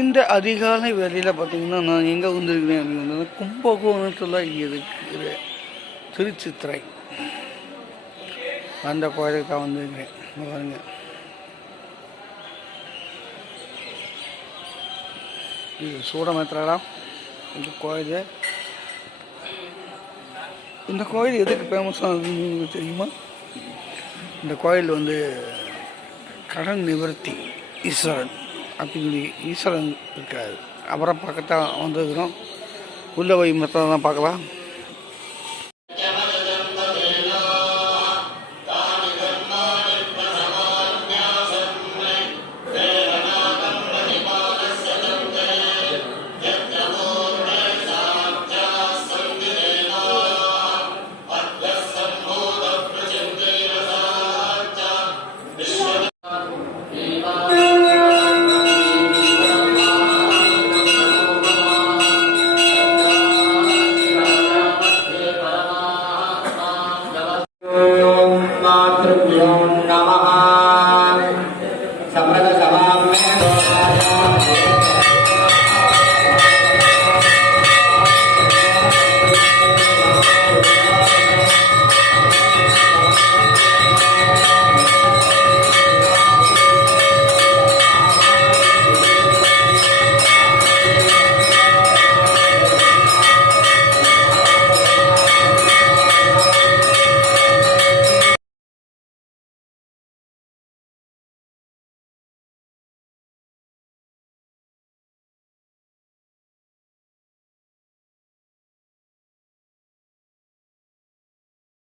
இந்த அதிகாலை வேளையில் பார்த்தீங்கன்னா நான் எங்கே வந்திருக்கிறேன் அப்படின்னு கும்பகோணத்தில் இருக்கிற திருச்சித்திரை அந்த கோயிலுக்கு தான் வந்திருக்கிறேன். பாருங்க, இது சூடமேத்திரா இந்த கோயில். இந்த கோயில் எதுக்கு ஃபேமஸாக தெரியுமா? இந்த கோயில் வந்து கடன் நிவர்த்தி ஈஸ்வரன் அப்படின்னு ஈஸ்வரன் இருக்காரு. அப்புறம் பக்கத்தான் வந்துருக்கிறோம். உள்ளே போய் மற்ற தான் பார்க்கலாம்.